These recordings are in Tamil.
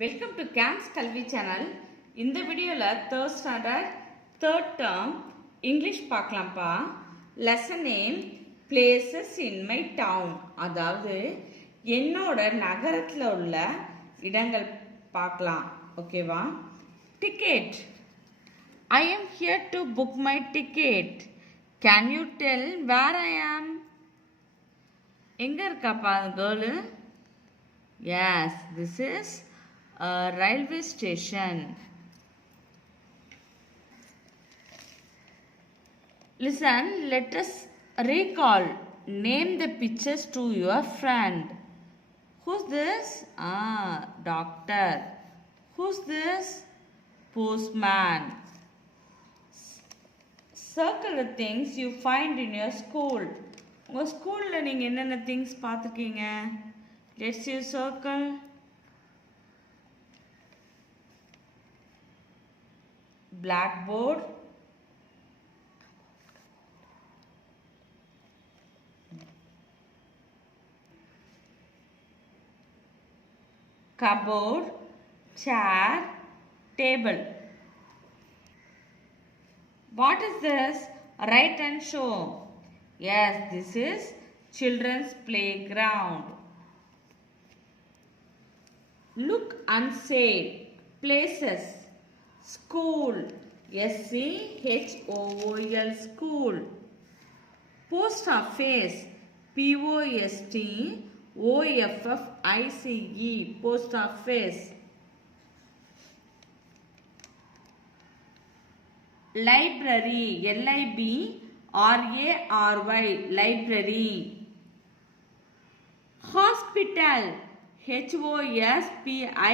Welcome to CAMS Kalvi channel. இந்த வீடியோல 3rd standard 3rd term English பார்க்கலாம்ப்பா. Lesson name Places in my town. அதாவது என்னோட நகரத்துல உள்ள இடங்கள் பார்க்கலாம். ஓகேவா? Ticket. I am here to book my ticket. Can you tell where I am? எங்க இருக்காப்பா girl? Yes, this is a railway station. Listen, let us recall. Name the pictures to your friend. Who's this? Doctor. Who's this? Postman. Circle the things you find in your school. உங்கள் ஸ்கூலில் நீங்கள் என்னென்ன திங்ஸ் பார்த்துருக்கீங்க? Let's use circle. Blackboard. Cupboard. Chair. Table. What is this? Write and show. Yes, this is children's playground. Look and say. Places. School. SCHOOL. School. Post office. POSTOFFICE. Post office. Library. LIBRARY. Library. Hospital. HOSPITAL.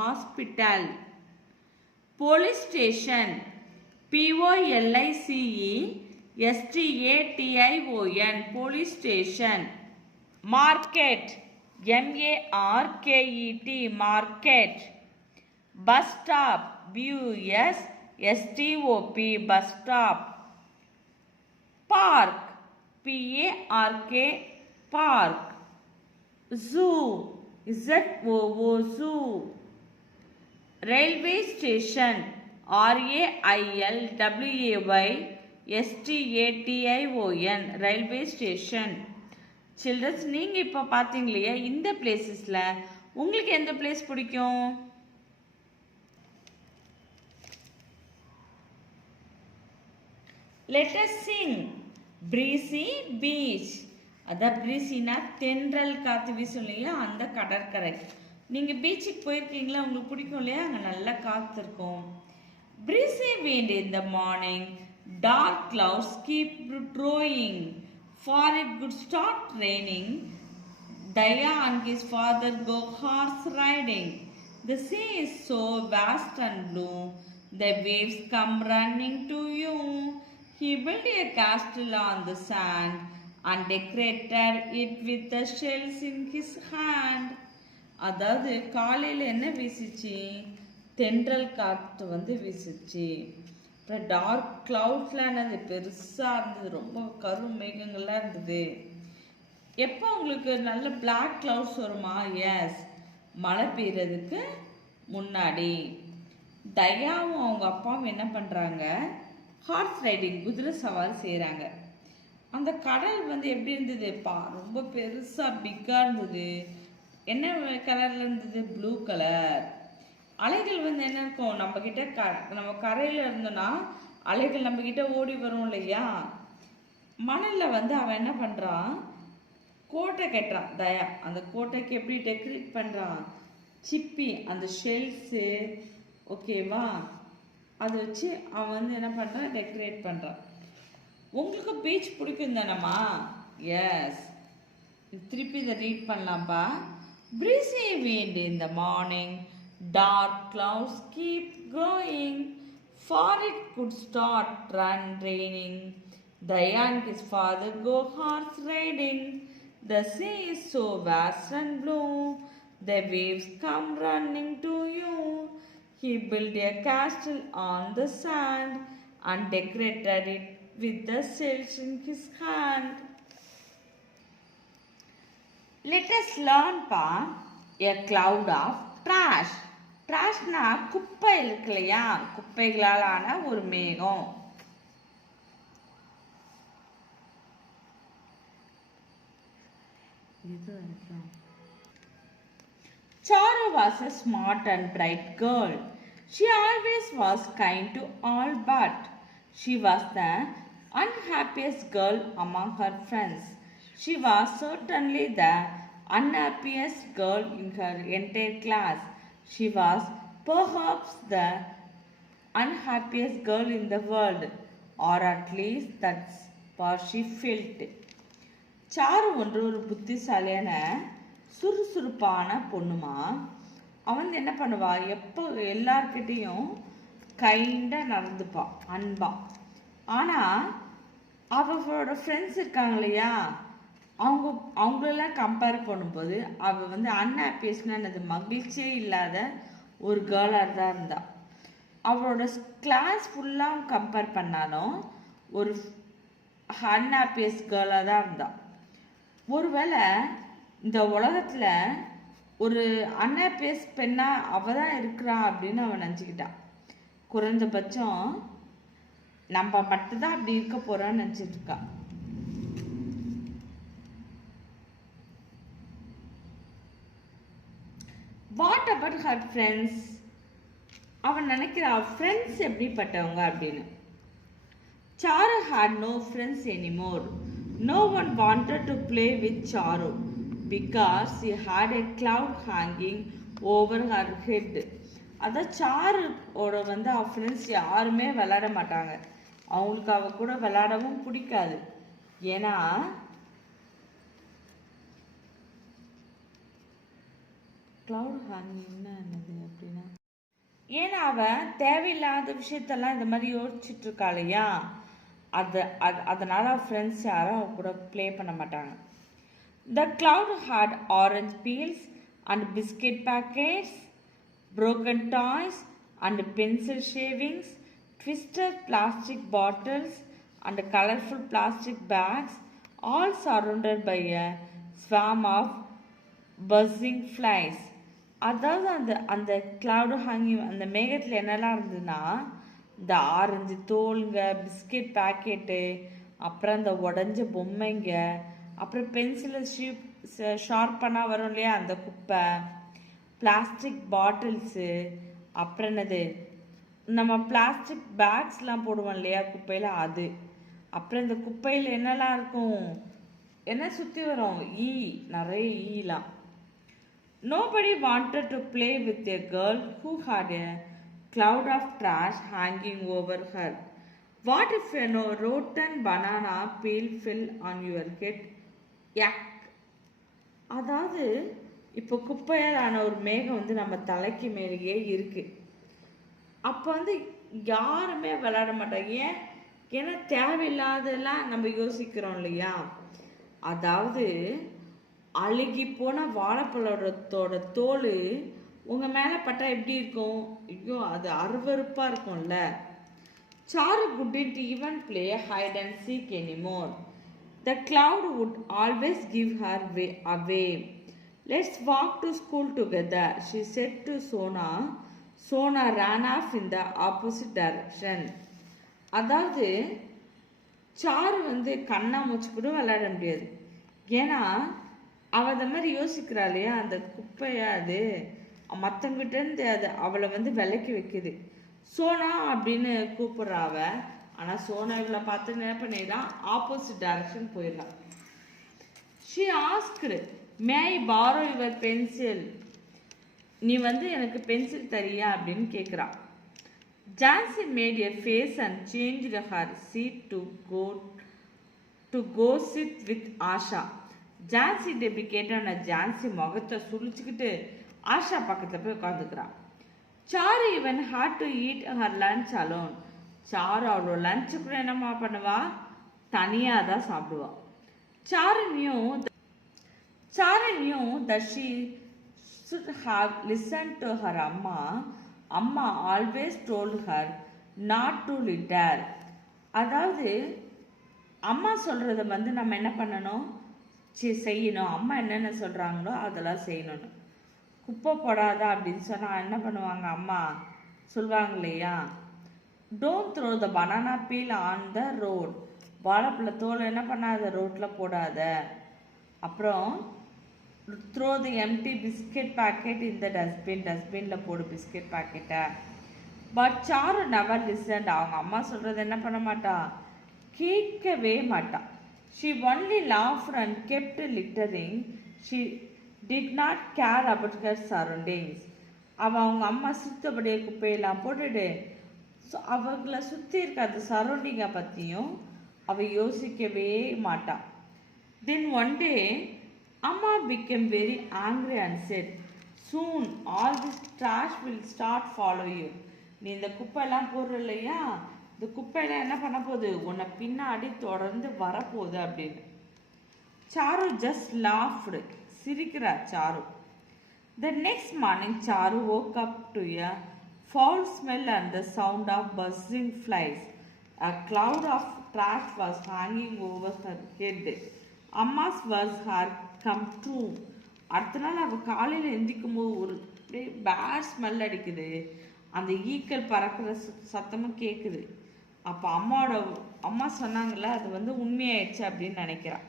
Hospital. Police station. POLICESTATION. Police station. Market. MARKET. Market. Bus stop. BUSSTOP. Bus stop. Park. PARK. Park. Zoo. ZOO. Zoo. Railway station. RAILWAY STATION. Railway station. Children's நீங்கள் இப்போ பார்த்தீங்க இல்லையா, இந்த பிளேசஸில் உங்களுக்கு எந்த பிளேஸ் பிடிக்கும்? Let us sing. Breezy beach. அதான் பிரீசினா தென்றல் காற்று வீசும் இல்லையா, அந்த கடற்கரை. நீங்கள் பீச்சுக்கு போயிருக்கீங்களா? உங்களுக்கு பிடிக்கும் இல்லையா, அங்கே நல்லா காற்று இருக்கும். Breezy wind in the morning. Dark clouds keep drawing. For it could start raining. Daya and his father go horse riding. The sea is so vast and blue. The waves come running to you. He built a castle on the sand and decorated it with the shells in his hand. அதாவது காலையில் என்ன வீசிச்சு? தென்றல் காற்று வந்து வீசிச்சு. அப்புறம் டார்க் கிளவுட்ஸ்லாம் என்னது பெருசாக இருந்தது, ரொம்ப கரும் மேகங்கள்லாம் இருந்தது. எப்போ உங்களுக்கு நல்ல பிளாக் கிளவுட்ஸ் வருமா? எஸ், மழை பெய்யறதுக்கு முன்னாடி. தயாவும் அவங்க அப்பாவும் என்ன பண்ணுறாங்க? ஹார்ஸ் ரைடிங், குதிரை சவாரி செய்கிறாங்க. அந்த கடல் வந்து எப்படி இருந்தது? ரொம்ப பெருசாக பிக்காக இருந்தது. என்ன கலரில் இருந்தது? Blue colour. அலைகள் வந்து என்ன இருக்கும்? நம்ம கரையில் இருந்தோன்னா அலைகள் நம்மக்கிட்ட ஓடி வரும் இல்லையா. மணலில் வந்து அவன் என்ன பண்ணுறான்? கோட்டை கட்டுறான் தயா. அந்த கோட்டைக்கு எப்படி டெக்கரேட் பண்ணுறான்? சிப்பி, அந்த ஷெல்ஸு, ஓகேவா, அதை வச்சு அவன் வந்து என்ன பண்ணுறான்? டெக்கரேட் பண்ணுறான். உங்களுக்கு பீச் பிடிக்கும் தானம்மா? எஸ். திருப்பி இதை read பண்ணலாம்ப்பா. Breezy wind in the morning. Dark clouds keep growing. For it could start raining. Daya and his father go horse riding. The sea is so vast and blue. The waves come running to you. He built a castle on the sand and decorated it with the shells in his hand. Let us learn a cloud of trash. Trash. ட்ராஷ்னா குப்பை இருக்கு இல்லையா, குப்பைகளால் ஆன ஒரு மேகம். Charu was a smart and bright girl. She always was kind to all, but she was the unhappiest girl among her friends. She was certainly the unhappiest girl in her entire class. She was perhaps the unhappiest girl in the world, or at least that's what she felt. Charu ஒரு புத்திசாலியான சுறுசுறுப்பான பொண்ணுமா. அவன் என்ன பண்ணுவா, எப்போ எல்லார்கிட்டையும் கைண்டாக நடந்துப்பா, அன்பா. ஆனால் அவளோட ஃப்ரெண்ட்ஸ் இருக்காங்க இல்லையா, அவங்களெல்லாம் கம்பேர் பண்ணும்போது அவள் அன்ஹாப்பியஸ்னா என்னது, மகிழ்ச்சியே இல்லாத ஒரு கேர்ளாக தான் இருந்தாள். அவளோட கிளாஸ் ஃபுல்லாக கம்பேர் பண்ணாலும் ஒரு அன்ஹாப்பியஸ் கேர்ளாக தான் இருந்தாள். ஒருவேளை இந்த உலகத்தில் ஒரு அன்ஹாப்பியஸ் பெண்ணாக அவள் தான் இருக்கிறா அப்படின்னு அவன் நினச்சிக்கிட்டான். குறைந்தபட்சம் நம்ம மட்டும்தான் அப்படி இருக்க போகிறான்னு நினச்சிட்டு இருக்கா. What about her friends? அவன் நினைக்கிறா ஃப்ரெண்ட்ஸ் எப்படிப்பட்டவங்க அப்படின்னு. Charu had no friends anymore. No one wanted to play with Charu because she had a cloud hanging over her head. அதான் சாருவோட அவ ஃப்ரெண்ட்ஸ் யாருமே விளையாட மாட்டாங்க. அவங்களுக்கு அவ கூட விளையாடவும் பிடிக்காது. ஏன்னா கிளவுட் ஹேங்கிங்னா என்னது அப்படின்னா, ஏன்னா அவன் தேவையில்லாத விஷயத்தெல்லாம் இந்த மாதிரி யோசிச்சுட்டு இருக்கா இல்லையா, அதனால ஃப்ரெண்ட்ஸ் யாரும் அவ கூட ப்ளே பண்ண மாட்டாங்க. The cloud had orange peels and biscuit packets, broken toys and pencil shavings, twisted plastic bottles and colorful plastic bags, all surrounded by a swarm of buzzing flies. அதாவது அந்த கிளவுட் ஹேங்கிங் அந்த மேகத்தில் என்னெல்லாம் இருந்ததுன்னா, இந்த ஆரஞ்சு தோலுங்க, பிஸ்கெட் பேக்கெட்டு, அப்புறம் இந்த உடஞ்ச பொம்மைங்க, அப்புறம் பென்சிலை ஷார்ப்பனாக வரும் இல்லையா அந்த குப்பை, பிளாஸ்டிக் பாட்டில்ஸு, அப்புறம் என்னது நம்ம பிளாஸ்டிக் பேக்ஸ்லாம் போடுவோம் இல்லையா குப்பையில் அது, அப்புறம் இந்த குப்பையில் என்னெல்லாம் இருக்கும், என்ன சுற்றி வரும், நிறைய ஈலாம். Nobody wanted to play with a girl who had a cloud of trash hanging over her. What if a rotten banana peel fell on your head? Yak. அதாவது இப்போ குப்பையாலான ஒரு மேகம் நம்ம தலைக்கு மேலேயே இருக்கு. அப்போ யாருமே விளையாட மாட்டாங்க. ஏன்னா தேவையில்லாதெல்லாம் நம்ம யோசிக்கிறோம் இல்லையா. அதாவது அழுகி போன வாழைப்பழத்தோட தோல் உங்கள் மேலே பட்டா எப்படி இருக்கும், ஐயோ அது அருவருப்பாக இருக்கும்ல. Charu couldn't even play hide and seek anymore. The cloud would always give her away. Let's walk to school together, she said to Sona. Sona ran off in the opposite direction. அதாவது சாரு கண்ணா மூச்சு கூட விளையாட முடியாது. ஏன்னா அவள் அந்த மாதிரி யோசிக்கிறா இல்லையா, அந்த குப்பையா அது மற்றவங்கிட்டேருந்து அது அவளை விலைக்கு வைக்குது. சோனா அப்படின்னு கூப்பிட்றா அவ. ஆனால் சோனா இவளை பார்த்து என்ன பண்ணிடலாம், ஆப்போசிட் டைரக்ஷன் போயிடலாம். She asked, may I borrow your pencil? நீ எனக்கு பென்சில் தரியா அப்படின்னு கேட்குறா. Jhansi made a face and change her seat to go sit with Asha. Jhansi இப்படி கேட்டோன்னா ஜான்சி முகத்தை சுழிச்சுக்கிட்டு ஆஷா பக்கத்தில் போய் உட்காந்துக்கிறான். Charu even had to eat her lunch alone. Charu அவளோட லஞ்சு கூட என்னம்மா பண்ணுவா, தனியாக தான் சாப்பிடுவா. Charu knew that she should have listened to her அம்மா. அம்மா always told her not to litter. அதாவது அம்மா சொல்கிறத நம்ம என்ன பண்ணணும், செய்யணும். அம்மா என்னென்ன சொல்கிறாங்களோ அதெல்லாம் செய்யணும்னு. குப்பை போடாத அப்படின்னு சொன்னால் என்ன பண்ணுவாங்க அம்மா சொல்லுவாங்க இல்லையா, don't throw the banana peel on the road. வாழைப்பழ தோல் என்ன பண்ணாத ரோட்டில் போடாத. அப்புறம் throw the empty biscuit packet இந்த டஸ்ட்பினில் போடு பிஸ்கெட் பேக்கெட்டை. But Charu never listened. அவங்க அம்மா சொல்கிறது என்ன பண்ண மாட்டா, கேட்கவே மாட்டா. She only laughed and kept littering. She did not care about her surroundings. அவங்க அம்மா சுத்தபடியே குப்பையெல்லாம் போட்டுட்டு அவங்கள சுற்றி இருக்க அந்த சரௌண்டிங்கை பற்றியும் அவள் யோசிக்கவே மாட்டா. தென் ஒன் டே அம்மா became very angry and said, soon all this trash will start follow you. நீ இந்த குப்பையெல்லாம் போடுற இல்லையா, இந்த குப்பையெல்லாம் என்ன பண்ண போகுது, உன்னை பின்னாடி தொடர்ந்து வரப்போகுது அப்படின்னு. சாரு ஜஸ்ட் லாஃப்டு, சிரிக்கிறா sir. The next morning Charu woke up to a foul smell and the sound of buzzing flies. A cloud of trash was hanging over her head. Amma's words had come true. அடுத்த நாள் அவள் காலையில் எந்திக்கும் போது ஒரு அப்படியே பேட் ஸ்மெல் அடிக்குது, அந்த ஈக்கள் பறக்கிற சத்தமும் கேட்குது. அப்போ அம்மா சொன்னாங்கல்ல, அது வந்து உண்மையாயிடுச்சு அப்படின்னு நினைக்கிறான்.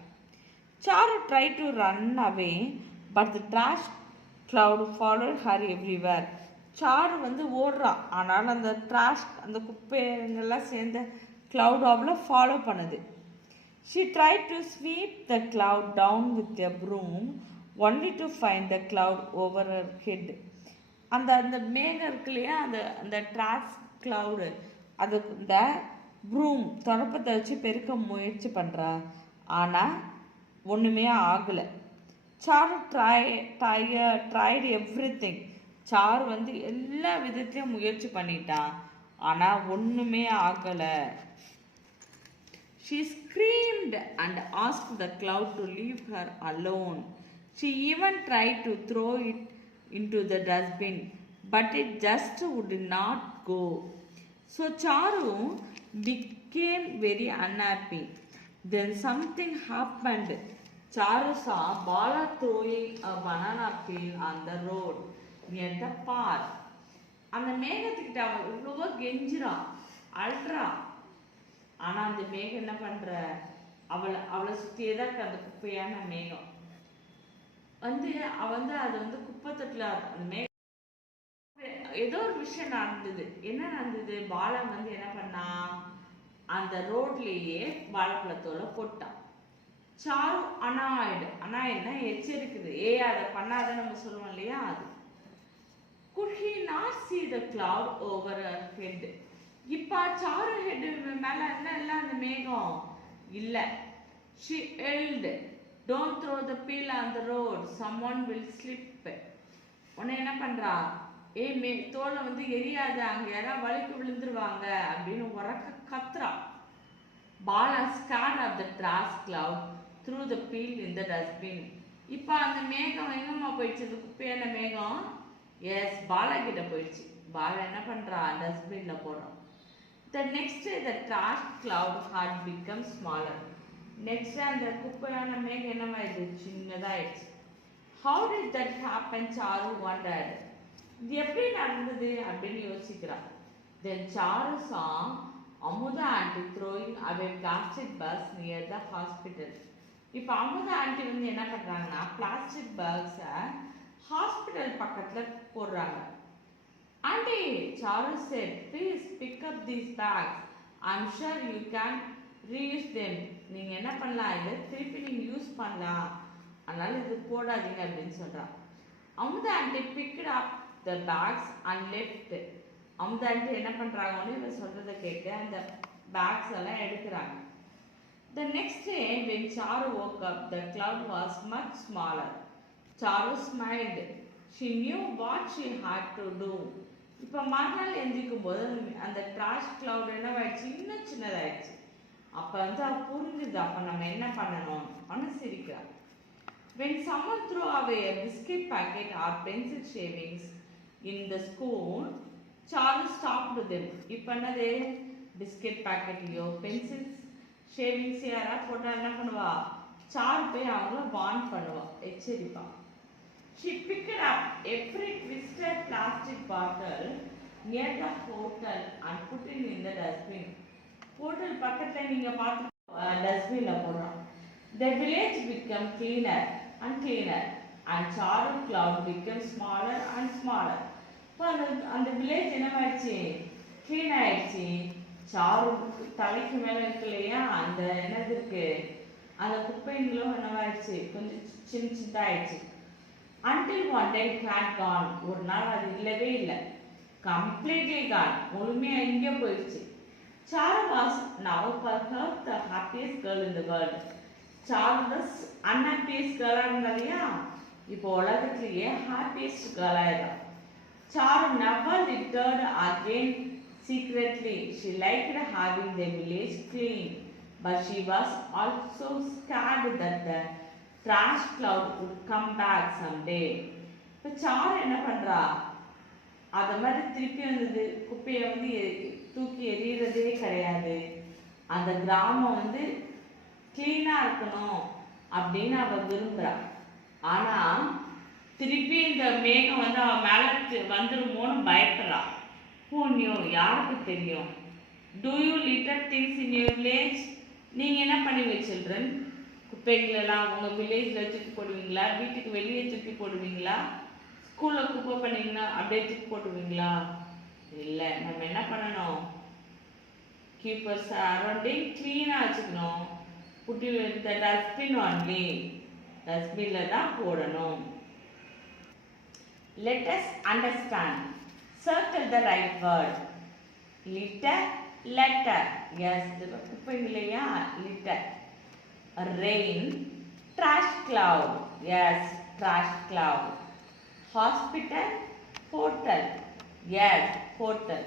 Charu try to run away but the trash cloud followed her everywhere. Charu வந்து ஓடுறான், ஆனால் அந்த ட்ராஷ் அந்த குப்பைங்கெல்லாம் சேர்ந்த cloud அவளை ஃபாலோ பண்ணுது. She tried to sweep the cloud down with a broom only to find the cloud over her head. அந்த மேகம் இருக்கு இல்லையா, அந்த ட்ராஷ் cloud, அது இந்த ப்ரூம் தொடப்பத்தை வச்சு பெருக்க முயற்சி பண்ணுறா, ஆனால் ஒன்றுமே ஆகலை. Sir dried everything. சாரு வந்து எல்லா விதத்தையும் முயற்சி பண்ணிட்டான், ஆனால் ஒன்றுமே ஆகலை. She screamed and asked the cloud to leave her alone. She even tried to throw it into the dustbin, but it just would not go. So Charu became very unhappy. Then something happened. Charu saw Bala throwing a banana peel on the road near the path. அந்த மேகத்துக்கிட்ட அவன் இவ்வளவோ கெஞ்சிரான், அழுறான். ஆனால் அந்த மேகம் என்ன பண்ணுற, அவளை சுற்றியே தான் இருக்க அந்த குப்பையான மேகம் வந்து அது வந்து குப்பை தொட்டில் அந்த மேகம் ஏதோ ஒரு விஷயம் நடந்தது. என்ன நடந்தது, பாலா வந்து என்ன பண்ணா, அந்த ரோட்லேயே வாழைப்பழத்தோலை போட்டான். சாரு அனாய்டுனா எச்சரிக்குது, அதை பண்ணாத நம்ம சொல்லுவோம் இல்லையா, அது. Could he not see the cloud over her head? இப்போ சாரு ஹெட் மேலே என்ன இல்லை அந்த மேகம் இல்லை. She yelled, don't throw the peel on the road, someone will slip. உன்னை என்ன பண்ணுறா, தோலை வந்து எரியாத, அங்கே யாராவது வலிக்கு விழுந்துருவாங்க அப்படின்னு உறக்க கத்துறா. Bala scared of the trash cloud threw the peel in the dustbin. இப்போ அந்த மேகம் எங்கம்மா போயிடுச்சு, அது குப்பையான மேகம்? எஸ், பாலா கிட்ட போயிடுச்சு. பாலா என்ன பண்ணுறா, டஸ்ட்பினில் போடுறான். The next day the trash cloud had become smaller. Next day அந்த குப்பையான மேகம் என்னமாயிடுச்சு, சின்னதாயிடுச்சு. How did that happen? Charu wondered. இது எப்படி நடந்தது அப்படின்னு யோசிக்கிறான். Then Charu saw Amuda aunty throwing away plastic bags near the hospital. இப்போ அமுதா ஆண்டி வந்து என்ன பண்ணுறாங்கன்னா, பிளாஸ்டிக் பேக்ஸை ஹாஸ்பிட்டல் பக்கத்தில் போடுறாங்க. Aunty, Charu said, please pick up these bags. I'm sure you can reuse them. நீங்கள் என்ன பண்ணலாம், இதை திருப்பி நீங்கள் யூஸ் பண்ணலாம், அதனால் இது போடாதீங்க அப்படின்னு சொல்கிறான். Amudha aunty picked up the bags and left. Amudha aunty என்ன பண்ணுறாங்கன்னு இவன் சொல்கிறத கேட்டு அந்த பேக்ஸ் எல்லாம் எடுக்கிறாங்க. The next day when Charu woke up, the cloud was much smaller. Charu smiled. She knew what she had to do. இப்போ மறுநாள் எந்திக்கும் போது அந்த ட்ராஷ் கிளவுட் என்னவாயிடுச்சு, இன்னும் சின்னதாயிடுச்சு. அப்போ வந்து அவள் புரிஞ்சுது, அப்போ நம்ம என்ன பண்ணணும் அப்படின்னு சிரிக்கிறா. When someone threw away a biscuit packet or pencil shavings in the school, Charu stopped them. இப்போ என்னது, பிஸ்கெட் பேக்கெட்லையோ பென்சில்ஸ் ஷேவிங்ஸ் யாராவது போட்டால் என்ன பண்ணுவா, சாரு போய் அவங்கள வார்ன் பண்ணுவா, எச்சரிப்பா. She picked up every twisted plastic bottle near the hotel and put it in the dustbin. Hotel பக்கத்துல நீங்க பார்த்து டஸ்ட்பின்ல போடுறோம். The village became cleaner and cleaner and Charu cloud became smaller and smaller. அந்த வில்லேஜ் என்னவாயிடுச்சு, க்ளீன் ஆயிடுச்சு. சாரு தலைக்கு மேல இருக்கு இல்லையா, அந்த என்னது இருக்கு, அந்த குப்பைங்களும் என்னவாயிடுச்சு, கொஞ்சம் சின்ன சின்னதாயிடுச்சு. Until one day it had gone. ஒரு நாள் அது இல்லவே இல்லை, completely gone, முழுமையா எங்கே போயிடுச்சு. Charu was now for her the happiest girl in the world. Charu was unhappiest girl இல்லையா, இப்போ உலகத்திலேயே happiest girl ஆயிடும். Charu never returned again secretly. She liked having the village clean, but she was also scared that the trash cloud would come back someday. இப்போ சாரு என்ன பண்றா, அதை மாதிரி திருப்பி வந்தது குப்பையை வந்து தூக்கி எறிகிறதே கிடையாது. அந்த கிராமம் வந்து கிளீனா இருக்கணும் அப்படின்னு அவ விரும்புறா. ஆனா திருப்பி இந்த மேகம் வந்து அவன் மேல வந்துருமோன்னு பயப்படுறா. Who knew? யாருக்கு தெரியும்? Do you litter things in your village? நீங்க என்ன பண்ணுவீங்க சில்ட்ரன்? குப்பைகளெல்லாம் உங்க வில்லேஜ்ல தூக்கி போடுவீங்களா, வீட்டுக்கு வெளியே தூக்கி போடுவீங்களா, ஸ்கூல்ல குப்பை பண்ணீங்கன்னா அப்படியே தூக்கி போடுவீங்களா? இல்லை, நம்ம என்ன பண்ணணும், keep our surrounding clean-ஆ வச்சுக்கணும். put it in the dustbin only. டஸ்ட்பின்ல தான் போடணும். Let us understand. Circle the right word. Litter, letter. Yes, குப்பைங்களையா litter. Rain, trash cloud. Yes, trash cloud. Hospital, hotel. Yes, hotel.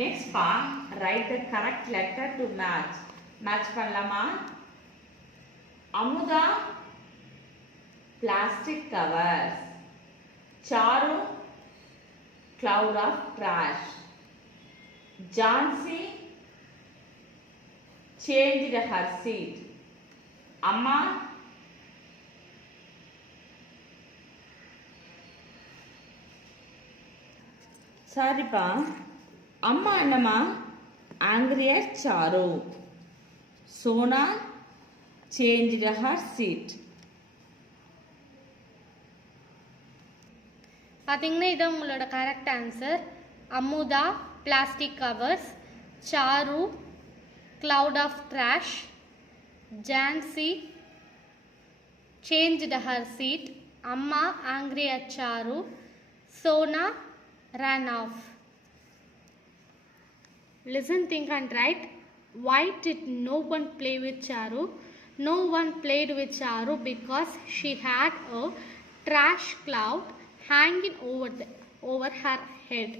Next part, write the correct letter to match. Match பண்ணலாமா? Amudha, plastic covers. Charu, cloud of trash. Jhansi changed her seat. Amma, சாரிப்பா, அம்மா என்னம்மா, angry at Charu. Sona changed her seat. பார்த்தீங்கன்னா இதான் உங்களோட correct answer. Amudha plastic covers, Charu cloud of trash, Jhansi changed her seat, Amma angry at Charu, Sona ran off. Listen, think and write. Why did no one play with Charu? No one played with Charu because she had a trash cloud hanging over her head.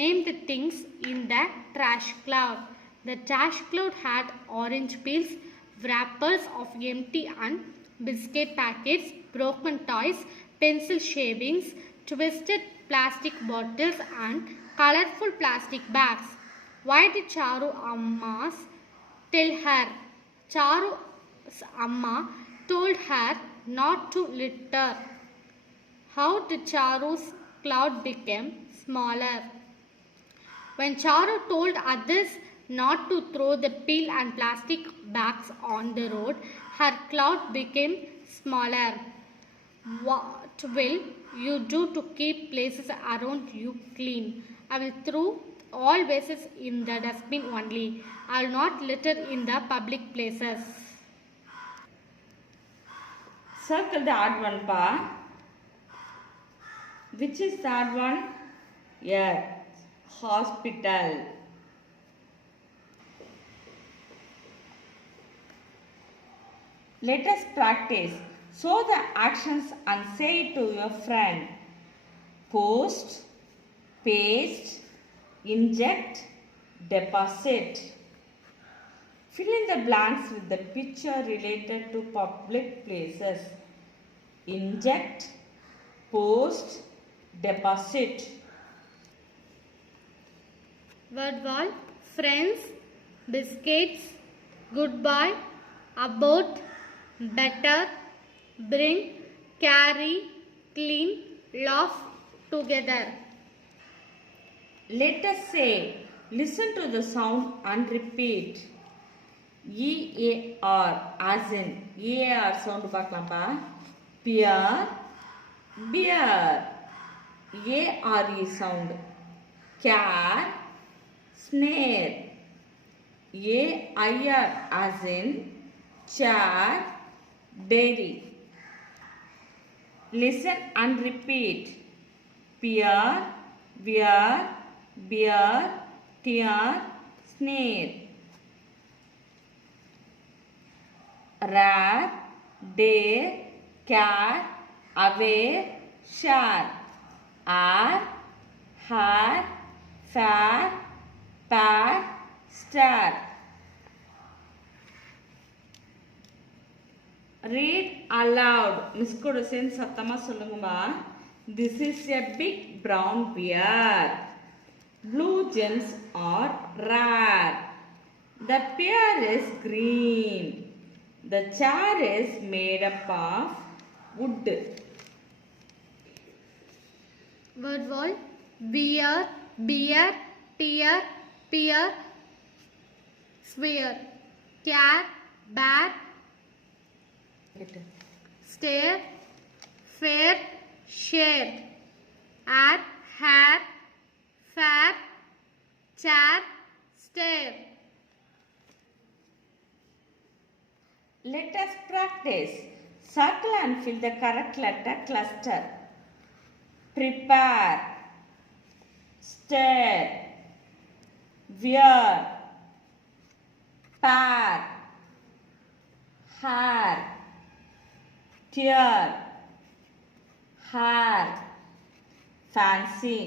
Name the things in the trash cloud. The trash cloud had orange peels, wrappers of empty and biscuit packets, broken toys, pencil shavings, twisted plastic bottles and colorful plastic bags. Why did Charu Amma's tell her? Charu's Amma told her not to litter. How did Charu's cloud become smaller? When Charu told others not to throw the peel and plastic bags on the road, her cloud became smaller. What will you do to keep places around you clean? I will throw all wastes in the dustbin only. I will not litter in the public places. Circle the odd one, pa. Which is the odd one? Yeah, hospital. Let us practice. Show the actions and say it to your friend. Post, paste, inject, deposit. Fill in the blanks with the picture related to public places. Inject, post, deposit. Word wall, friends, biscuits, goodbye, about, better, bring, carry, clean, laugh together. Let us say, listen to the sound and repeat. EAR as in EAR sound பார்க்கலாம்ப்பா. Pear, beer. ARE sound. Cat, snare. AIR as in chair, dairy. Listen and repeat. Pear, beer, beer, tear, snare. Rat, dare, cat, aware, share. Air, hair, fair, pair, stare. Read aloud. Miss கூட சேர்ந்து சத்தமா சொல்லுங்கம்மா. This is a big brown bear. Blue gems are rare. The pear is green. The chair is made up of wood. Word wall. Beer, beer, tear, pear, sphere. Cat, bat, stare, fair, share. Add, hair, fair, chair, stare. Let us practice. Circle and fill the correct letter cluster. Prepare, stare, wear, pair, hair, tear, hair, fancy.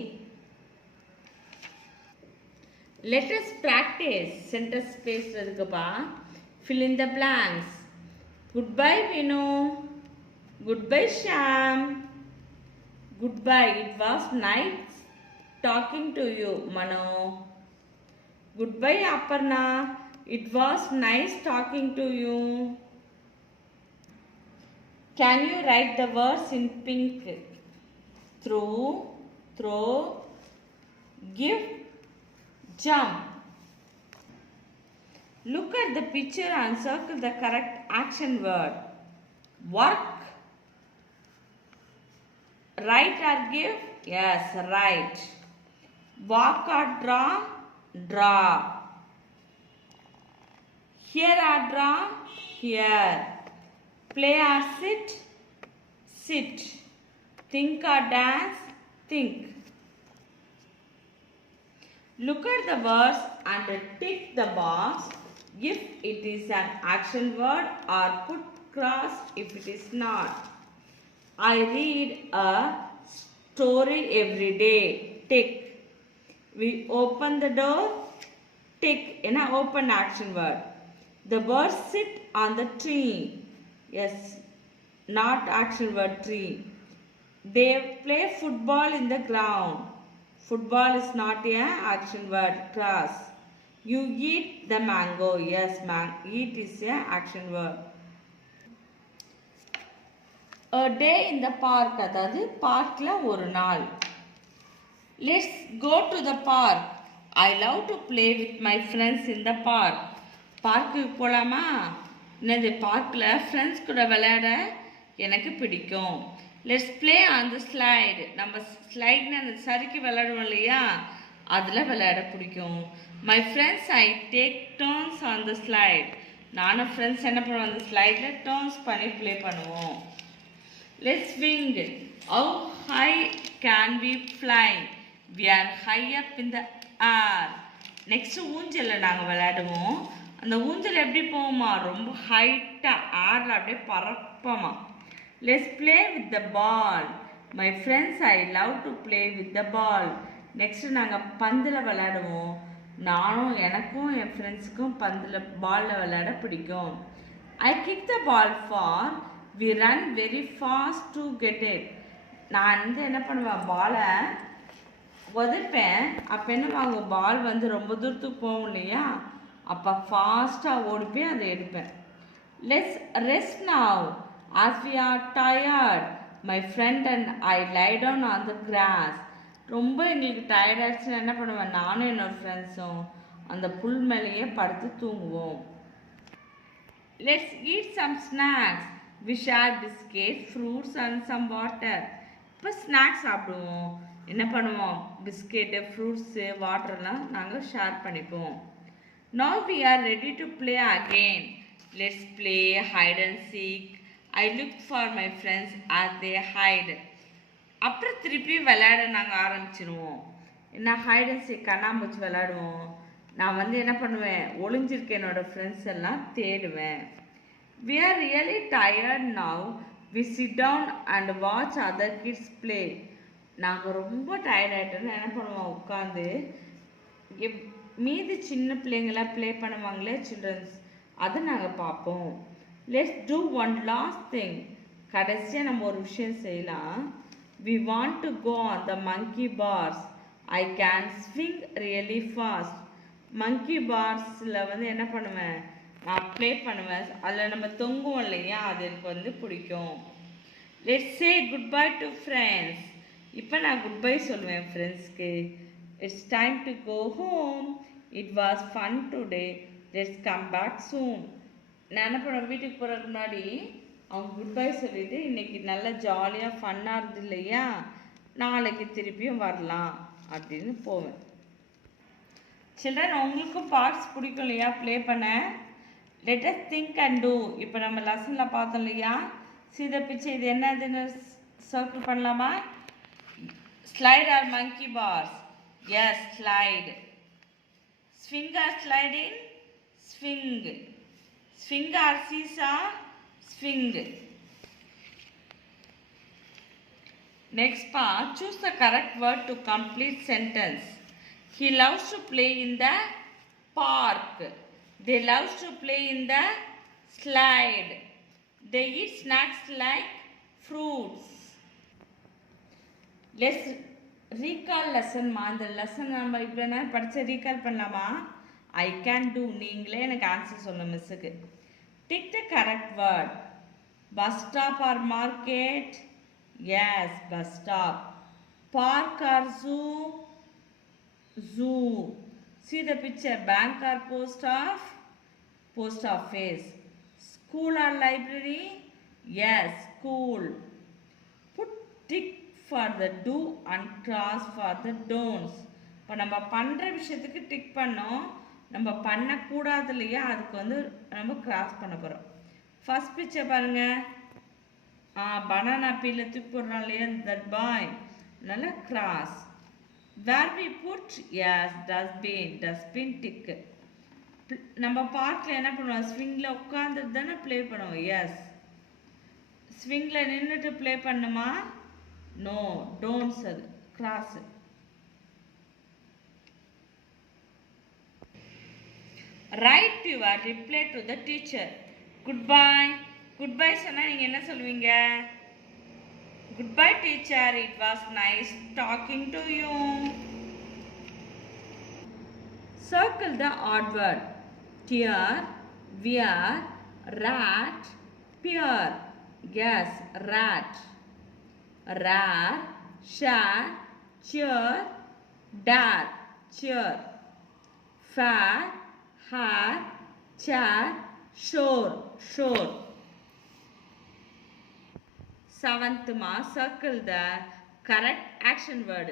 Let us practice. Center space இருக்குப்பா. Fill in the blanks. Goodbye Vinu. Goodbye Sham. Goodbye. It was nice talking to you, Mano. Goodbye Aparna. It was nice talking to you. Can you write the words in pink? Through, throw, give, jump. Look at the picture and circle the correct action word. Work. Write or give? Yes, write. Walk or draw? Draw. Hear or draw? Hear. Play or sit? Sit. Think or dance? Think. Look at the words and tick the box if it is an action word or put cross if it is not. I read a story every day. Tick. We open the door. Tick. In an open action word. The birds sit on the tree. Yes, not action word tree. They play football in the ground. Football is not a action word. Cross. You eat the mango. Yes, eat is a action word. A day in the park. அதாவது பார்க்ல ஒரு நாள். Let's go to the park. I love to play with my friends in the park. பார்க்குக்கு போலாமா? என்னது பார்க்ல ஃப்ரெண்ட்ஸ் கூட விளையாட எனக்கு பிடிக்கும். Let's play on the slide. நம்ம ஸ்லைட்னு அந்த சறுக்கி விளையாடுவோம் இல்லையா, அதில் விளையாட பிடிக்கும். My friends, I take turns on the slide. நானும் ஃப்ரெண்ட்ஸ் என்ன பண்ணுவோம், அந்த ஸ்லைடில் டர்ன்ஸ் பண்ணி ப்ளே பண்ணுவோம். Let's swing. How high can we fly? We are high up in the air. Next ஊஞ்சலில் நாங்கள் விளையாடுவோம். அந்த ஊஞ்சல் எப்படி போவோமா, ரொம்ப ஹைட்டாக ஏரில் அப்படியே பறப்போமா. Let's play with the ball. My friends, I love to play with the ball. Next நாங்கள் பந்தில் விளையாடுவோம். நானும் எனக்கும் என் ஃப்ரெண்ட்ஸுக்கும் பந்தில் பாலில் விளையாட பிடிக்கும். I kick the ball far. We run very fast to get it. நான் என்ன பண்ணுவேன், பாலை உதைப்பேன். அப்போ என்ன ஆகும், பால் ரொம்ப தூரத்துக்கு போகும் இல்லையா, அப்போ ஃபாஸ்ட்டாக ஓடிப்பேன் அதை எடுப்பேன். Let's rest now. As we are tired, my friend and I lie down on the grass. ரொம்ப எங்களுக்கு டயர்ட் ஆயிடுச்சுன்னா என்ன பண்ணுவேன், நானும் என்னோட ஃப்ரெண்ட்ஸும் அந்த புல் மேலேயே படுத்து தூங்குவோம். Let's eat some snacks. We share biscuit, fruits and some water. இப்போ ஸ்நாக்ஸ் சாப்பிடுவோம். என்ன பண்ணுவோம், பிஸ்கெட்டு, ஃப்ரூட்ஸு, வாட்டர்லாம் நாங்கள் ஷேர் பண்ணிப்போம். Now we are ready to play again. Let's play hide and seek. I looked for my friends as they hide. அப்புறம் திருப்பி விளையாட நாங்கள் ஆரம்பிச்சிடுவோம். என்ன ஹைட் அண்ட் சீக், கண்ணாமூச்சி விளையாடுவோம். நான் வந்து என்ன பண்ணுவேன், ஒளிஞ்சிருக்க என்னோட ஃப்ரெண்ட்ஸ் எல்லாம் தேடுவேன். We are really tired now. We sit down and watch other kids play. நாங்கள் ரொம்ப டயர்ட் ஆகிட்டோன்னு என்ன பண்ணுவோம், உட்காந்து மீதி சின்ன பிள்ளைங்களாம் ப்ளே பண்ணுவாங்களே சில்ட்ரன்ஸ், அதை நாங்கள் பார்ப்போம். Let's do one last thing. கடைசியாக நம்ம ஒரு விஷயம் செய்யலாம். We want to go on the monkey bars. I can swing really fast. Monkey பார்ஸில் வந்து என்ன பண்ணுவேன், நான் ப்ளே பண்ணுவேன். அதில் நம்ம தொங்குவோம் இல்லையா, அது எனக்கு வந்து பிடிக்கும். Let's say good bye to friends. இப்போ நான் குட் பை சொல்லுவேன் ஃப்ரெண்ட்ஸ்க்கு. It's time to go home. It was fun today. Let's come back soon. நான் என்ன பண்ணுவேன், வீட்டுக்கு போகிறதுக்கு முன்னாடி அவங்க குட் பை சொல்லிவிட்டு, இன்றைக்கி நல்லா ஜாலியாக ஃபன்னாக இருந்தது இல்லையா, நாளைக்கு திருப்பியும் வரலாம் அப்படின்னு போவேன். சில்ட்ரன், உங்களுக்கும் பார்ட்ஸ் பிடிக்கும் இல்லையா ப்ளே பண்ண? Let us think and do. இப்போ நம்ம லெசனில் பார்த்தோம் இல்லையா, சீத பிச்சை, இது என்னதுன்னு சர்க்கிள் பண்ணலாமா? Slide R monkey parse. Yes, slide. Swing or sliding? Swing. Swing or seesaw? Swing. Next part, choose the correct word to complete sentence. He loves to play in the park. They love to play in the slide. They eat snacks like fruits. Let's recall லெசன்மா. இந்த லெசன் நம்ம இப்போ என்ன படித்த ரீகால் பண்ணலாமா? I can do. நீங்களே எனக்கு ஆன்சர் சொல்லணும் மிஸ்ஸுக்கு. Tick the correct word. Bus stop or market? Yes, bus stop. Park or zoo? Zoo. See the picture. Bank or post off? Post office. School or library? Yes, school. Put tick for the do and cross for the don'ts. இப்போ நம்ம பண்ணுற விஷயத்துக்கு டிக் பண்ணோம், நம்ம பண்ணக்கூடாது இல்லையா, அதுக்கு வந்து நம்ம கிராஸ் பண்ண போகிறோம். ஃபர்ஸ்ட் பிக்சர் பாருங்கள். பனானா பீல தூக்கி போடுறான் இல்லையா தட் பாய், நல்லா cross. Where we put? Yes, dustbin. Dustbin tick. நம்ம பார்க்கில் என்ன பண்ணுவோம், ஸ்விங்கில் உட்காந்துட்டு தானே ப்ளே பண்ணுவோம். எஸ். ஸ்விங்கில் நின்றுட்டு ப்ளே பண்ணுமா? No, don'ts. அது cross. Write your reply to the teacher. Good bye. Good bye சொன்னால் நீங்கள் என்ன சொல்லுவீங்க? Good bye teacher, it was nice talking to you. Circle the odd word. Tear, wear, rat, pear. Yes, rat. Rare, share, cheer, dare, cheer. Fair, hair, chair, shore, shore. Seventh ma, circle the correct action word.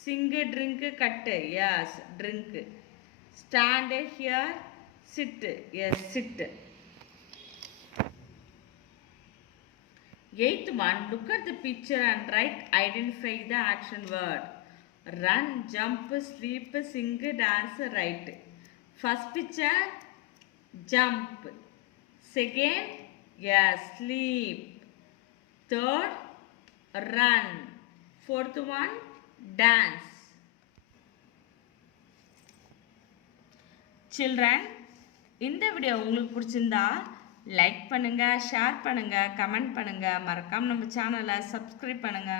Sing, drink, cut. Yes, drink. Stand here, sit. Yes, sit. Eighth one, look at the picture and write, identify the action word. Run, jump, sleep, sing, dance, write. First picture, jump. Second, yes, sleep. Third, run. Fourth one, dance. Children, இந்த வீடியோ உங்களுக்கு பிடிச்சிருந்தா லைக் பண்ணுங்க, ஷேர் பண்ணுங்க, கமெண்ட் பண்ணுங்க, மறக்காம நம்ம சேனலை சப்ஸ்கிரைப் பண்ணுங்க.